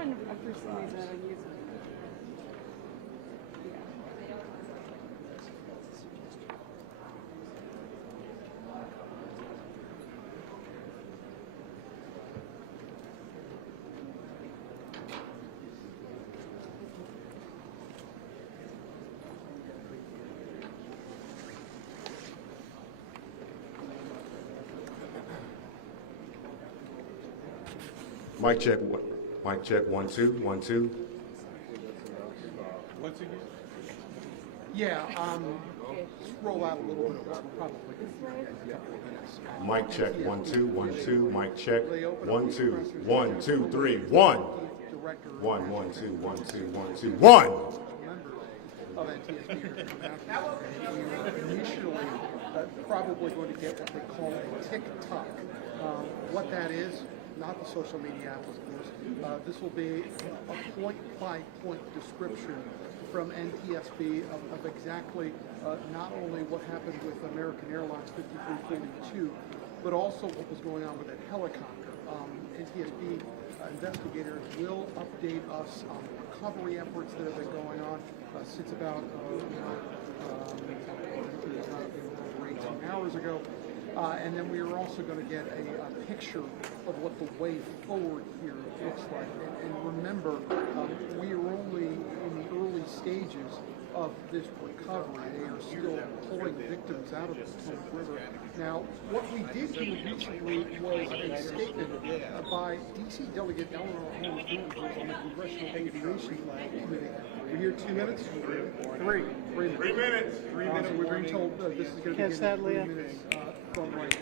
one personally that I use. Mic check. Mic check. 1 2 1 2. Once again? Yeah, scroll out a little bit. We'll probably a couple of minutes. Mic check. 1 2 1 2. Mic check. 1 2 1 2 3 1 1 1 2 1 2 1 2 1. Of NTSB are initially probably going to get what they call a TikTok. What that is, not the social media app, of course. This will be a point-by-point description from NTSB of exactly not only what happened with American Airlines 5342, but also what was going on with that helicopter. NTSB investigators will update us on the recovery efforts that have been going on since about 18 hours ago. And then we are also going to get a picture of what the way forward here looks like. And remember, we are only in the early stages of this recovery. They are still pulling victims out of the Potomac River. Now, what we did do recently was a statement by D.C. Delegate Eleanor Holmes on the Congressional Aviation Committee. We're here 2 minutes? 3 minutes. 3 minutes. We're being told this is going to be 3 minutes from right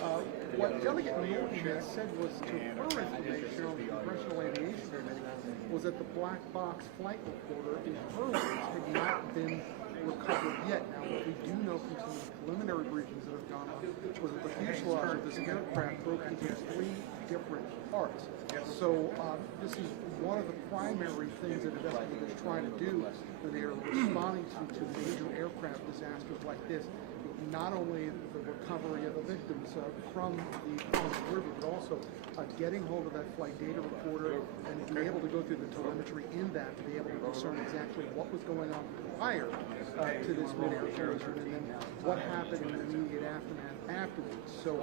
now. What Delegate Norton has said was, to her information on the Congressional Aviation Committee, was that the black box flight recorder in her words had not been recovered yet. Now, what we do know from some of the preliminary briefings that have gone on was that the fuselage of this aircraft broke into 3 different parts. So this is one of the primary things that investigators try to do when they are responding to major aircraft disasters like this. Not only the recovery of the victims from the Potomac River, but also getting hold of that flight data recorder and being able to go through the telemetry in that to be able to discern exactly what was going on prior to this mid-air collision and then what happened in the immediate aftermath afterwards. So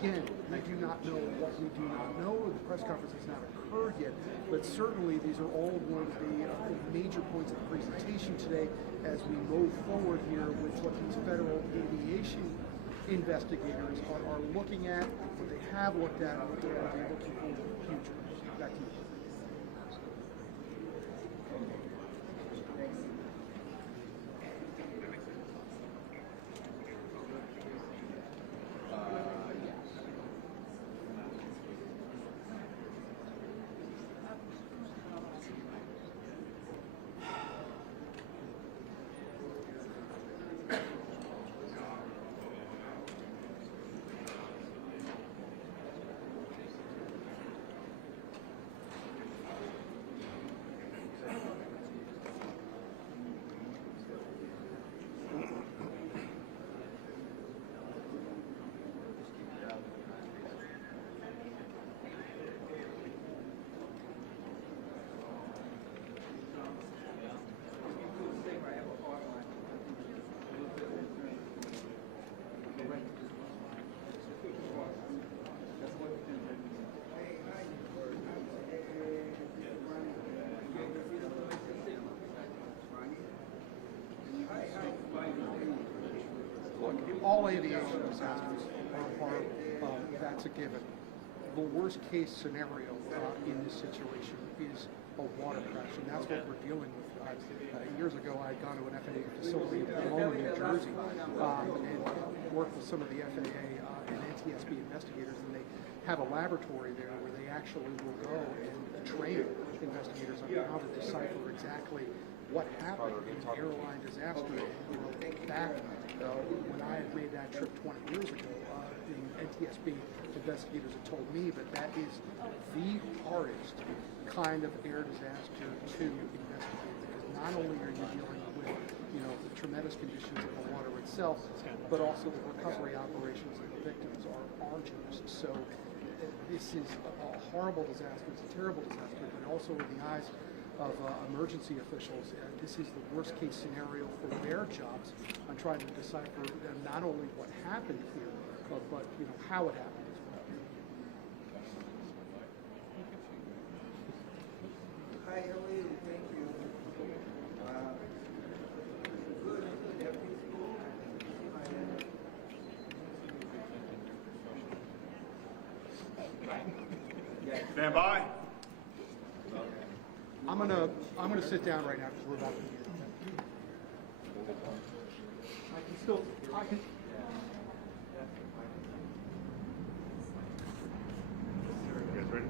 again, we do not know what we do not know. The press conference has not occurred yet, but certainly these are all going to be major points of the presentation today as we move forward here with what these federal aviation investigators are looking at, what they have looked at, and what they're going to be looking for in the future. Back to you. All aviation disasters are that's a given. The worst case scenario in this situation is a water crash, and that's what we're dealing with. Years ago, I had gone to an FAA facility in Pomona, New Jersey, and worked with some of the FAA and NTSB investigators, and they have a laboratory there where they actually will go and train investigators on how to decipher exactly what happened in an airline disaster. You know, back when I had made that trip 20 years ago, the NTSB investigators had told me that is the hardest kind of air disaster to investigate, because not only are you dealing with, you know, the tremendous conditions of the water itself, but also the recovery operations of the victims are arduous. So this is a horrible disaster, it's a terrible disaster, but also in the eyes of emergency officials, this is the worst case scenario for their jobs on trying to decipher not only what happened here, but you know, how it happened as well. Hi, how are you? Thank you. Good. Happy school. Stand by. I'm gonna sit down right now because we're about to begin. I can. You guys ready?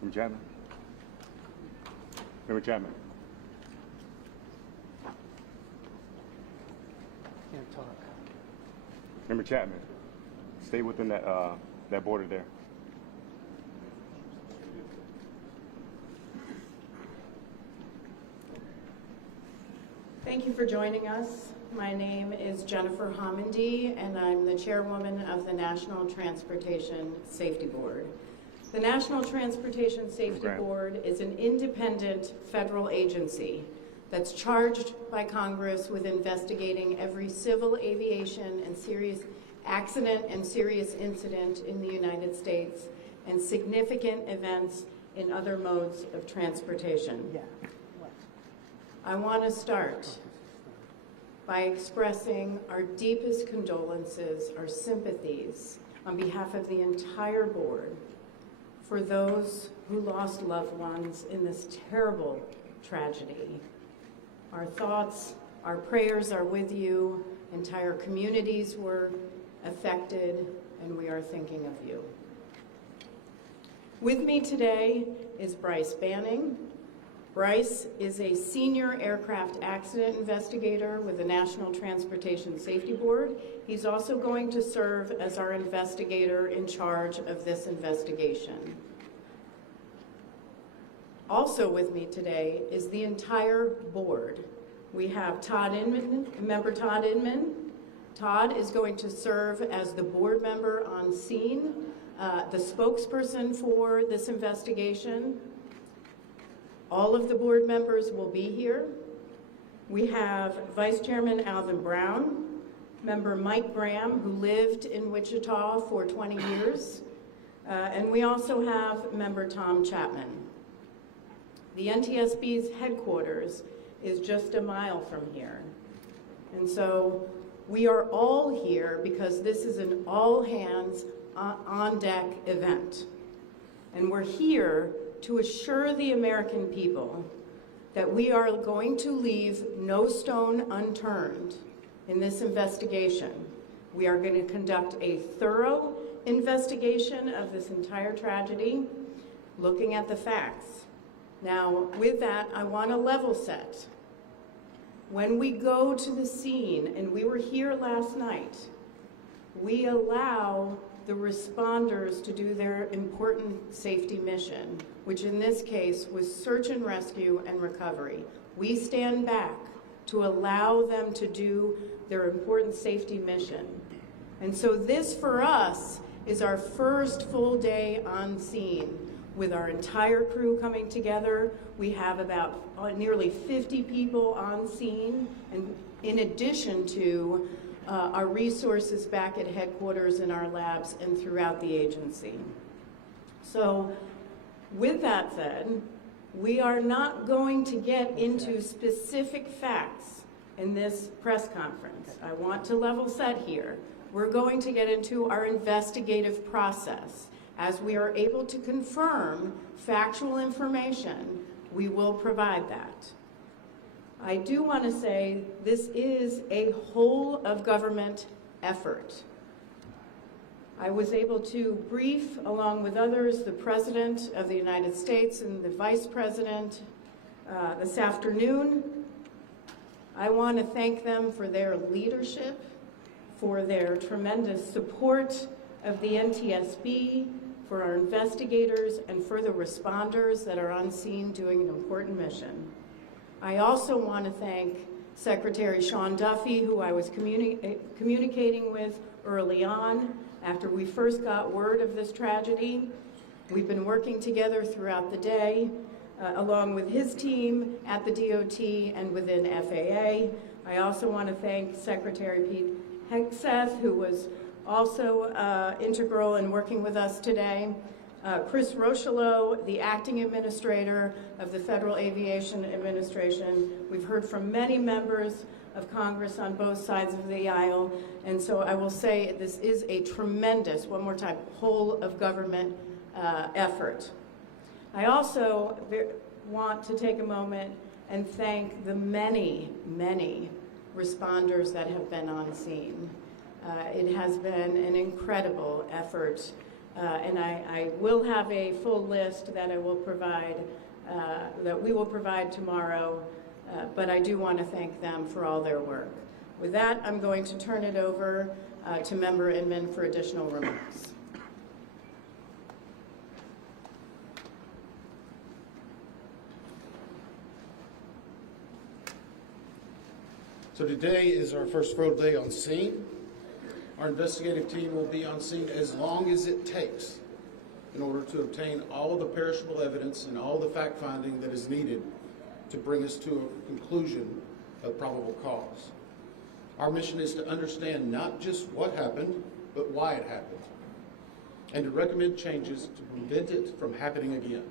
Member Chapman. Member Chapman. Can't talk. Member Chapman. Stay within that border there. Thank you for joining us. My name is Jennifer Homendy, and I'm the chairwoman of the National Transportation Safety Board. The National Transportation Safety Board is an independent federal agency that's charged by Congress with investigating every civil aviation and serious accident and serious incident in the United States and significant events in other modes of transportation. Yeah. I want to start by expressing our deepest condolences, our sympathies on behalf of the entire board for those who lost loved ones in this terrible tragedy. Our thoughts, our prayers are with you. Entire communities were affected, and we are thinking of you. With me today is Bryce Banning. Bryce is a senior aircraft accident investigator with the National Transportation Safety Board. He's also going to serve as our investigator in charge of this investigation. Also with me today is the entire board. We have Todd Inman, Member Todd Inman. Todd is going to serve as the board member on scene, the spokesperson for this investigation. All of the board members will be here. We have Vice Chairman Alvin Brown, Member Mike Graham, who lived in Wichita for 20 years, and we also have Member Tom Chapman. The NTSB's headquarters is just a mile from here. And so we are all here because this is an all-hands on-deck event. And we're here to assure the American people that we are going to leave no stone unturned in this investigation. We are going to conduct a thorough investigation of this entire tragedy, looking at the facts. Now, with that, I want to level set. When we go to the scene, and we were here last night, we allow the responders to do their important safety mission, which in this case was search and rescue and recovery. We stand back to allow them to do their important safety mission. And so this, for us, is our first full day on scene with our entire crew coming together. We have about nearly 50 people on scene, and in addition to our resources back at headquarters in our labs and throughout the agency. So with that said, we are not going to get into specific facts in this press conference. I want to level set here. We're going to get into our investigative process. As we are able to confirm factual information, we will provide that. I do want to say this is a whole of government effort. I was able to brief, along with others, the President of the United States and the Vice President this afternoon. I want to thank them for their leadership, for their tremendous support of the NTSB, for our investigators, and for the responders that are on scene doing an important mission. I also want to thank Secretary Sean Duffy, who I was communicating with early on after we first got word of this tragedy. We've been working together throughout the day, along with his team at the DOT and within FAA. I also want to thank Secretary Pete Hegseth, who was also integral in working with us today. Chris Rocheleau, the acting administrator of the Federal Aviation Administration. We've heard from many members of Congress on both sides of the aisle, and so I will say this is a tremendous, one more time, whole of government effort. I also want to take a moment and thank the many, many responders that have been on scene. It has been an incredible effort. And I will have a full list that I will provide, that we will provide tomorrow, but I do want to thank them for all their work. With that, I'm going to turn it over to Member Inman for additional remarks. So today is our first full day on scene. Our investigative team will be on scene as long as it takes in order to obtain all of the perishable evidence and all the fact-finding that is needed to bring us to a conclusion of probable cause. Our mission is to understand not just what happened, but why it happened, and to recommend changes to prevent it from happening again.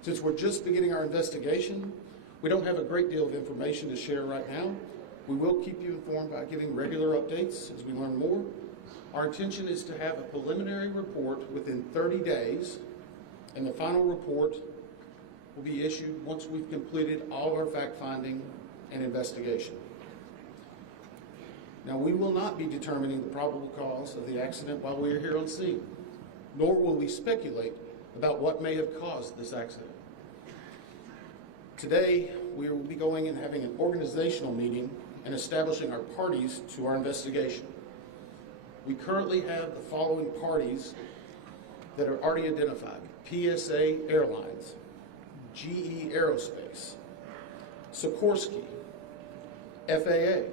Since we're just beginning our investigation, we don't have a great deal of information to share right now. We will keep you informed by giving regular updates as we learn more. Our intention is to have a preliminary report within 30 days, and the final report will be issued once we've completed all of our fact-finding and investigation. Now, we will not be determining the probable cause of the accident while we are here on scene, nor will we speculate about what may have caused this accident. Today, we will be going and having an organizational meeting and establishing our parties to our investigation. We currently have the following parties that are already identified: PSA Airlines, GE Aerospace, Sikorsky, FAA,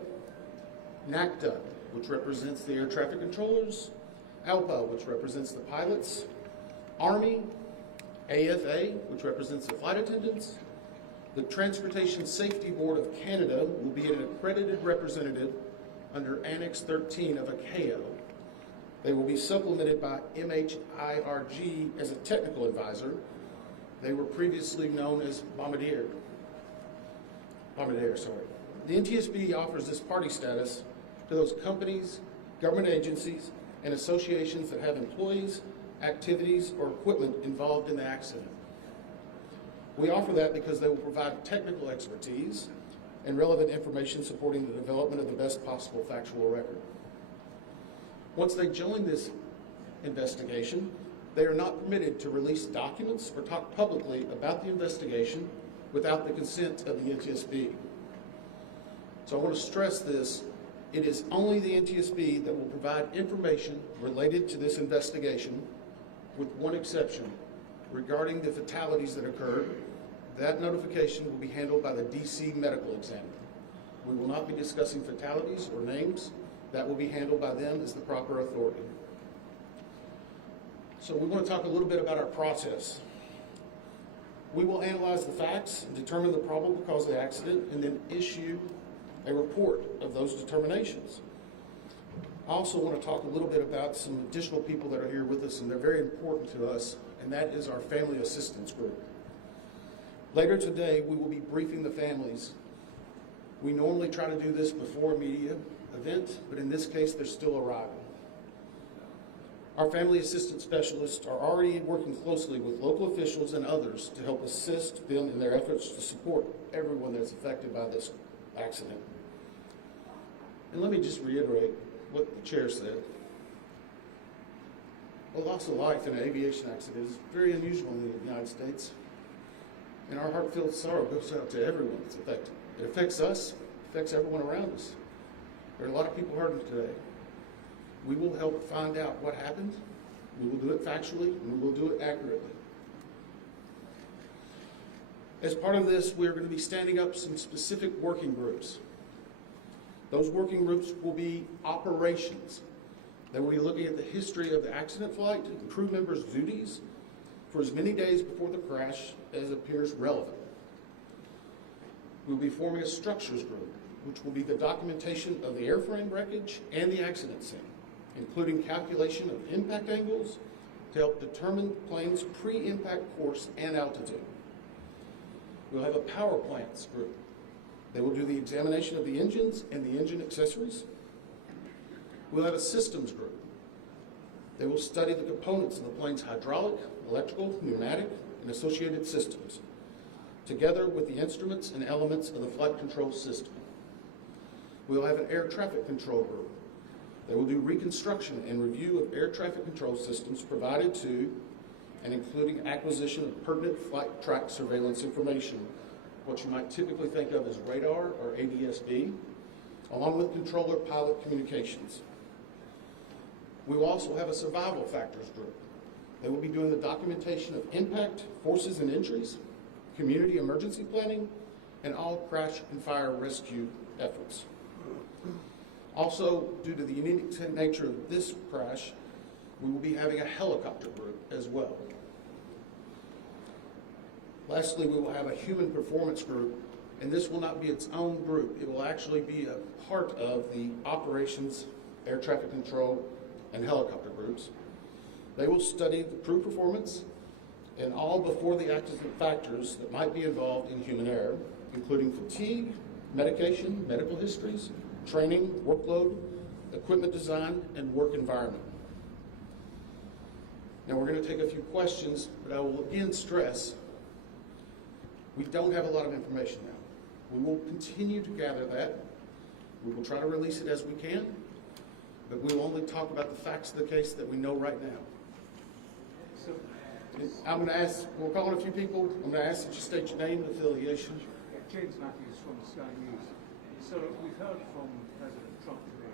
NACTA, which represents the air traffic controllers, ALPA, which represents the pilots, Army, AFA, which represents the flight attendants. The Transportation Safety Board of Canada will be an accredited representative under Annex 13 of ICAO. They will be supplemented by MHIRG as a technical advisor. They were previously known as Bombardier. The NTSB offers this party status to those companies, government agencies, and associations that have employees, activities, or equipment involved in the accident. We offer that because they will provide technical expertise and relevant information supporting the development of the best possible factual record. Once they join this investigation, they are not permitted to release documents or talk publicly about the investigation without the consent of the NTSB. So I want to stress this: it is only the NTSB that will provide information related to this investigation, with one exception. Regarding the fatalities that occurred, that notification will be handled by the DC medical examiner. We will not be discussing fatalities or names. That will be handled by them as the proper authority. So we want to talk a little bit about our process. We will analyze the facts and determine the probable cause of the accident, and then issue a report of those determinations. I also want to talk a little bit about some additional people that are here with us, and they're very important to us, and that is our family assistance group. Later today, we will be briefing the families. We normally try to do this before a media event, but in this case, they're still arriving. Our family assistance specialists are already working closely with local officials and others to help assist them in their efforts to support everyone that's affected by this accident. And let me just reiterate what the chair said. A loss of life in an aviation accident is very unusual in the United States, and our heartfelt sorrow goes out to everyone that's affected. It affects us, it affects everyone around us. There are a lot of people hurting today. We will help find out what happened. We will do it factually, and we will do it accurately. As part of this, we're going to be standing up some specific working groups. Those working groups will be operations. They will be looking at the history of the accident flight, the crew members' duties for as many days before the crash as appears relevant. We'll be forming a structures group, which will be the documentation of the airframe wreckage and the accident scene, including calculation of impact angles to help determine the plane's pre-impact course and altitude. We'll have a power plants group. They will do the examination of the engines and the engine accessories. We'll have a systems group. They will study the components of the plane's hydraulic, electrical, pneumatic, and associated systems, together with the instruments and elements of the flight control system. We'll have an air traffic control group. They will do reconstruction and review of air traffic control systems provided to and including acquisition of pertinent flight track surveillance information, what you might typically think of as radar or ADS-B, along with controller pilot communications. We will also have a survival factors group. They will be doing the documentation of impact, forces and injuries, community emergency planning, and all crash and fire rescue efforts. Also, due to the unique nature of this crash, we will be having a helicopter group as well. Lastly, we will have a human performance group, and this will not be its own group. It will actually be a part of the operations, air traffic control, and helicopter groups. They will study the crew performance and all before the accident factors that might be involved in human error, including fatigue, medication, medical histories, training, workload, equipment design, and work environment. Now we're going to take a few questions, but I will again stress, we don't have a lot of information now. We will continue to gather that. We will try to release it as we can, but we will only talk about the facts of the case that we know right now. So, I'm going to ask, we'll call on a few people. I'm going to ask that you state your name and affiliation. James Matthews from Sky News. So we've heard from President Trump today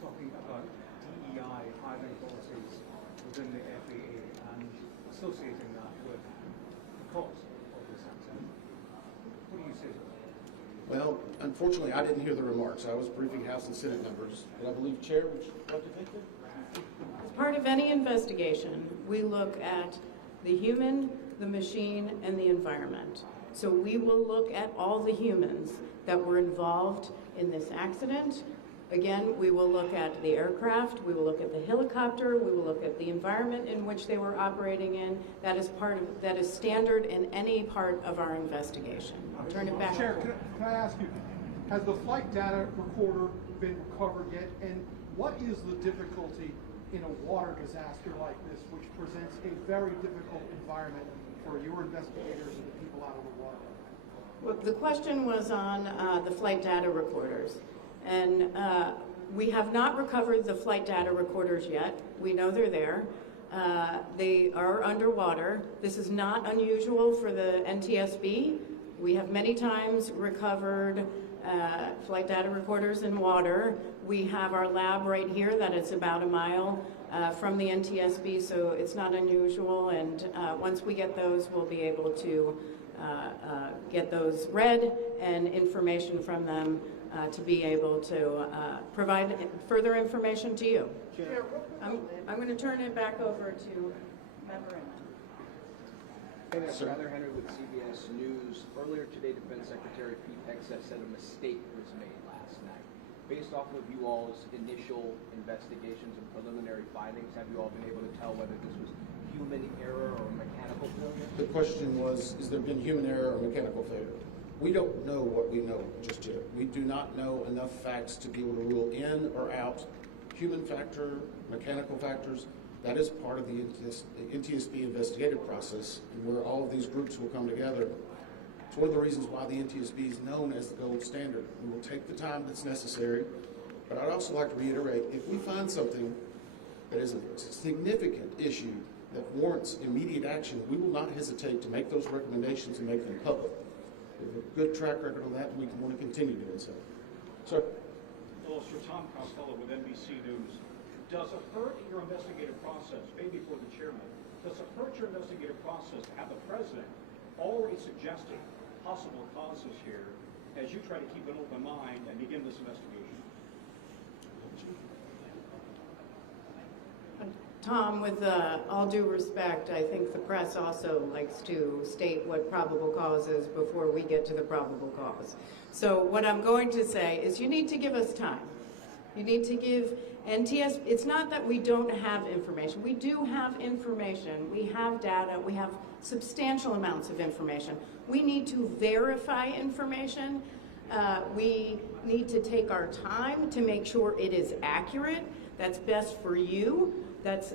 talking about DEI hiring policies within the FAA and associating that with the cause of this accident. What do you say to that? Well, unfortunately, I didn't hear the remarks. I was briefing House and Senate members, but I believe Chair, would you like to take that? As part of any investigation, we look at the human, the machine, and the environment. So we will look at all the humans that were involved in this accident. Again, we will look at the aircraft, we will look at the helicopter, we will look at the environment in which they were operating in. That is standard in any part of our investigation. I'll turn it back. Chair, can I ask you, has the flight data recorder been recovered yet? And what is the difficulty in a water disaster like this, which presents a very difficult environment for your investigators and the people out of the water? Well, the question was on the flight data recorders. And we have not recovered the flight data recorders yet. We know they're there. They are underwater. This is not unusual for the NTSB. We have many times recovered flight data recorders in water. We have our lab right here that is about a mile from the NTSB, so it's not unusual. And once we get those, we'll be able to get those read and information from them to be able to provide further information to you. I'm going to turn it back over to Member Inman. Hey there, Tyler Henry with CBS News. Earlier today, Defense Secretary Pete Hegseth said a mistake was made last night. Based off of you all's initial investigations and preliminary findings, have you all been able to tell whether this was human error or mechanical failure? The question was, has there been human error or mechanical failure? We don't know what we know just yet. We do not know enough facts to be able to rule in or out human factor, mechanical factors. That is part of the NTSB investigative process, and where all of these groups will come together. It's one of the reasons why the NTSB is known as the gold standard. We will take the time that's necessary, but I'd also like to reiterate, if we find something that is a significant issue that warrants immediate action, we will not hesitate to make those recommendations and make them public. We have a good track record on that, and we want to continue doing so. Sir? Hello, Sir Tom Costello with NBC News. Does it hurt your investigative process, maybe for the chairman, does it hurt your investigative process to have the president already suggested possible causes here as you try to keep an open mind and begin this investigation? Tom, with all due respect, I think the press also likes to state what probable cause is before we get to the probable cause. So what I'm going to say is you need to give us time. You need to give NTSB, it's not that we don't have information. We do have information. We have data. We have substantial amounts of information. We need to verify information. We need to take our time to make sure it is accurate. That's best for you. That's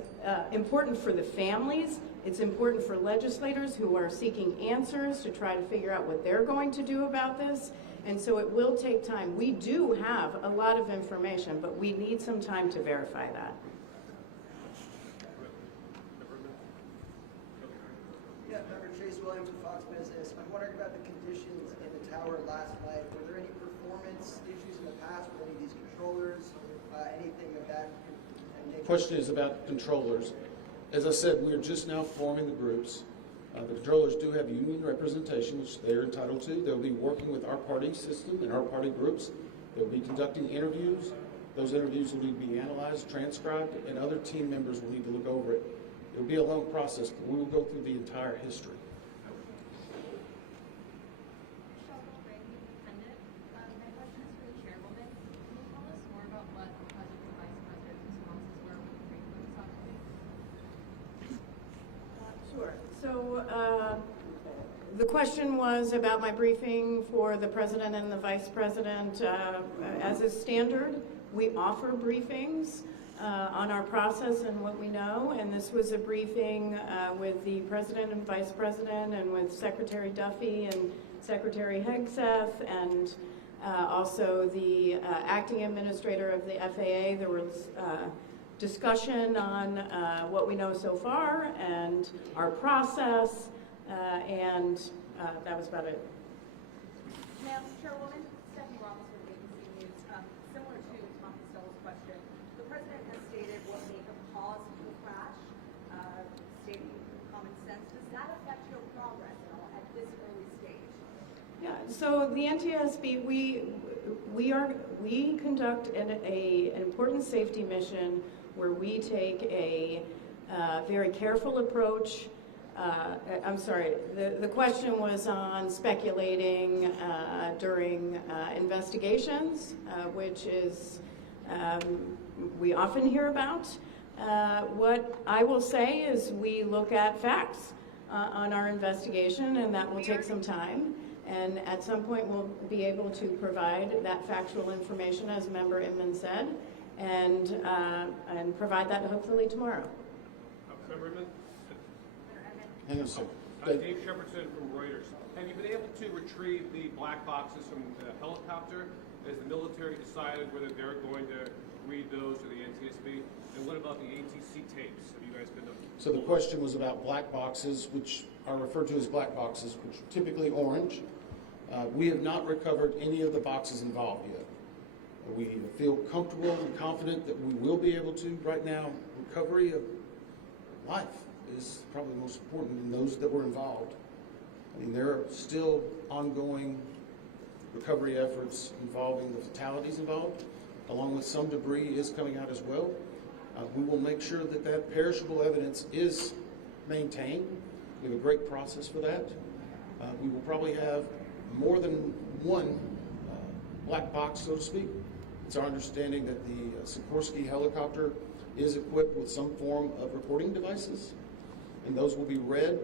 important for the families. It's important for legislators who are seeking answers to try to figure out what they're going to do about this. And so it will take time. We do have a lot of information, but we need some time to verify that. Yeah, Member Chase Williams with Fox Business. I'm wondering about the conditions in the tower last night. Were there any performance issues in the past with any of these controllers? Anything of that? Question is about controllers. As I said, we are just now forming the groups. The controllers do have union representation, which they're entitled to. They'll be working with our party system and our party groups. They'll be conducting interviews. Those interviews will need to be analyzed, transcribed, and other team members will need to look over it. It'll be a long process, but we will go through the entire history. So the question was about my briefing for the president and the vice president. As is standard, we offer briefings on our process and what we know, and this was a briefing with the president and vice president and with Secretary Duffy and Secretary Hegseth and also the acting administrator of the FAA. There was discussion on what we know so far and our process, and that was about it. Madam Chairwoman, Stephanie Ramos with ABC News. Similar to Tom Costello's question, the President has stated what may have caused the crash, stating common sense. Does that affect your progress at all at this early stage? Yeah, so the NTSB, we conduct an important safety mission where we take a very careful approach. I'm sorry, the question was on speculating during investigations, which is we often hear about. What I will say is we look at facts on our investigation, and that will take some time. And at some point, we'll be able to provide that factual information, as Member Inman said, and provide that hopefully tomorrow. Member Inman? Hang on a second. Dave Shepardson from Reuters. Have you been able to retrieve the black boxes from the helicopter? Has the military decided whether they're going to read those to the NTSB? And what about the ATC tapes? Have you guys been to? So the question was about black boxes, which are referred to as black boxes, which are typically orange. We have not recovered any of the boxes involved yet. We feel comfortable and confident that we will be able to. Right now, recovery of life is probably most important in those that were involved. I mean, there are still ongoing recovery efforts involving the fatalities involved, along with some debris is coming out as well. We will make sure that that perishable evidence is maintained. We have a great process for that. We will probably have more than one black box, so to speak. It's our understanding that the Sikorsky helicopter is equipped with some form of recording devices, and those will be read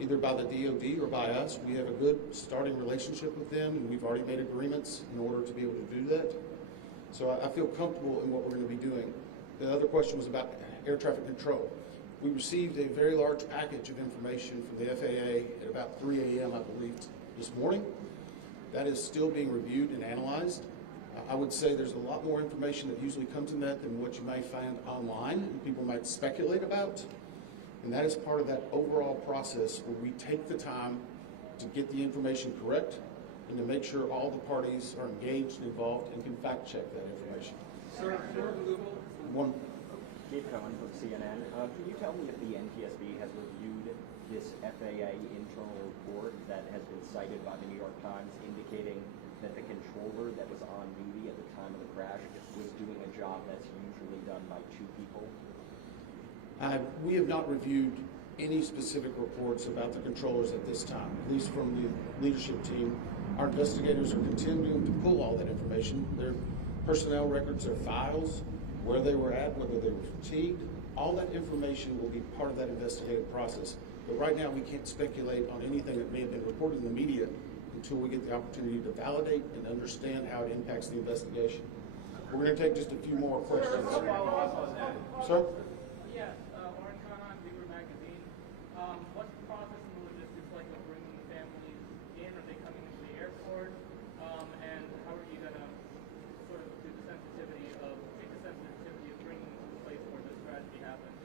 either by the DoD or by us. We have a good starting relationship with them, and we've already made agreements in order to be able to do that. So I feel comfortable in what we're going to be doing. The other question was about air traffic control. We received a very large package of information from the FAA at about 3 a.m., I believe, this morning. That is still being reviewed and analyzed. I would say there's a lot more information that usually comes in that than what you may find online and people might speculate about. And that is part of that overall process where we take the time to get the information correct and to make sure all the parties are engaged and involved and can fact check that information. Sir, One. Dave Cohen from CNN. Can you tell me if the NTSB has reviewed this FAA internal report that has been cited by the New York Times indicating that the controller that was on duty at the time of the crash was doing a job that's usually done by 2 people? We have not reviewed any specific reports about the controllers at this time, at least from the leadership team. Our investigators are continuing to pull all that information. Their personnel records, their files, where they were at, whether they were fatigued, all that information will be part of that investigative process. But right now, we can't speculate on anything that may have been reported in the media until we get the opportunity to validate and understand how it impacts the investigation. We're going to take just a few more questions. Sir? Yes, Orange Khan, Beaver Magazine. What's the process and the logistics like of bringing the families in? Are they coming into the airport? And how are you going to sort of do the sensitivity of bringing them to the place where this tragedy happened?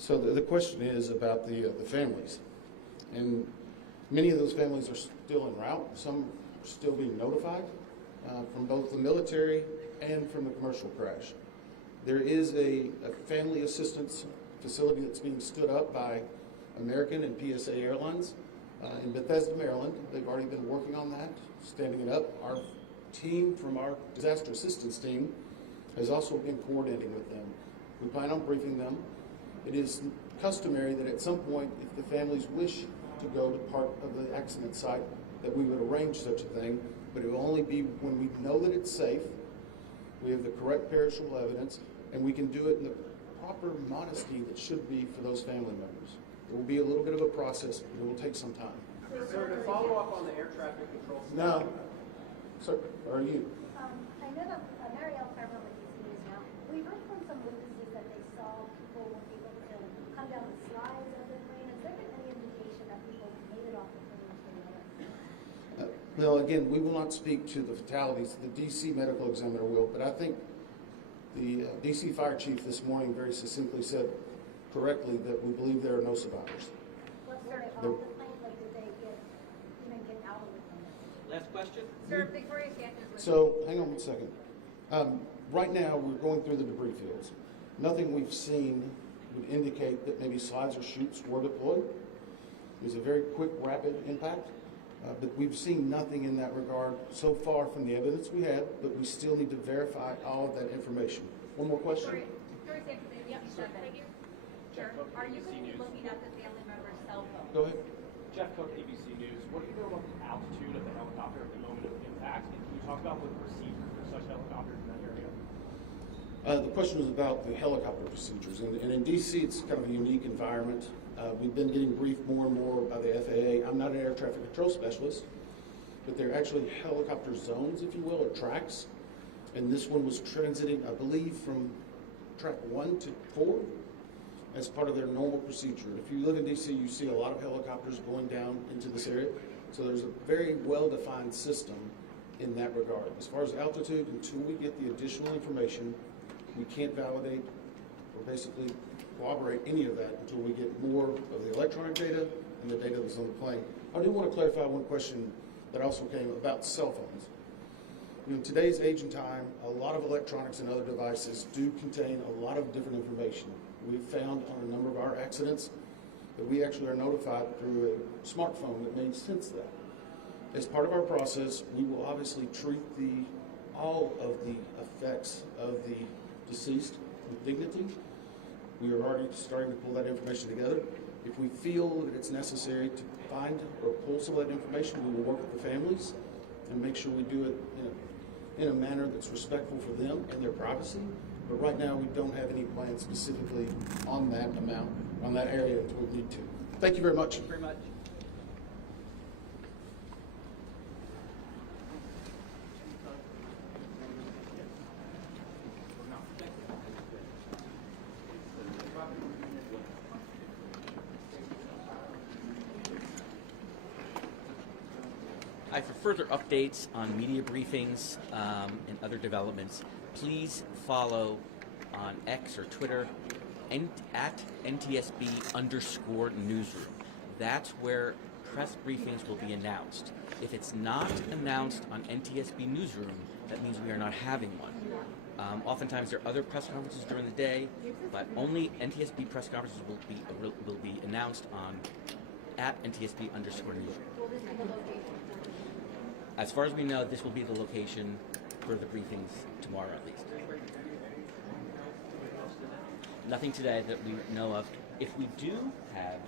So the question is about the families. And many of those families are still en route. Some are still being notified from both the military and from the commercial crash. There is a family assistance facility that's being stood up by American and PSA Airlines in Bethesda, Maryland. They've already been working on that, standing it up. Our team from our disaster assistance team has also been coordinating with them. We plan on briefing them. It is customary that at some point, if the families wish to go to part of the accident site, that we would arrange such a thing, but it will only be when we know that it's safe, we have the correct perishable evidence, and we can do it in the proper modesty that should be for those family members. It will be a little bit of a process, but it will take some time. Sir, to follow up on the air traffic control system. Now, sir, are you? I know that Marielle Farmer with these news now. We heard from some witnesses that they saw people were able to come down the slides of the plane. Has there been any indication that people made it off the plane for the other? Well, again, we will not speak to the fatalities. The D.C. medical examiner will, but I think the D.C. fire chief this morning very succinctly said correctly that we believe there are no survivors. Were they on the plane? Like, did they even get out of the plane? Last question. Sir, Victoria Sanchez. So, hang on one second. Right now, we're going through the debris fields. Nothing we've seen would indicate that maybe slides or chutes were deployed. It was a very quick, rapid impact. But we've seen nothing in that regard so far from the evidence we had, but we still need to verify all of that information. One more question? Victoria Sanchez, thank you. Sure. Are you going to be looking at the family member's cell phone? Go ahead. Jeff Cook, ABC News. What do you know about the altitude of the helicopter at the moment of impact? And can you talk about the procedure for such helicopters in that area? The question was about the helicopter procedures. And in D.C., it's kind of a unique environment. We've been getting briefed more and more by the FAA. I'm not an air traffic control specialist, but they're actually helicopter zones, if you will, or tracks. And this one was transiting, I believe, from track 1 to 4 as part of their normal procedure. If you live in D.C., you see a lot of helicopters going down into this area. So there's a very well-defined system in that regard. As far as altitude, until we get the additional information, we can't validate or basically corroborate any of that until we get more of the electronic data and the data that's on the plane. I do want to clarify one question that also came about cell phones. In today's age and time, a lot of electronics and other devices do contain a lot of different information. We've found on a number of our accidents that we actually are notified through a smartphone that may sense that. As part of our process, we will obviously treat all of the effects of the deceased with dignity. We are already starting to pull that information together. If we feel that it's necessary to find or pull some of that information, we will work with the families and make sure we do it in a manner that's respectful for them and their privacy. But right now, we don't have any plans specifically on that amount, on that area until we need to. Thank you very much. Thank you very much. For further updates on media briefings and other developments, please follow on X or Twitter at NTSB_newsroom. That's where press briefings will be announced. If it's not announced on NTSB Newsroom, that means we are not having one. Oftentimes there are other press conferences during the day, but only NTSB press conferences will be announced on @NTSB_newsroom. As far as we know, this will be the location for the briefings tomorrow at least. Nothing today that we know of. If we do have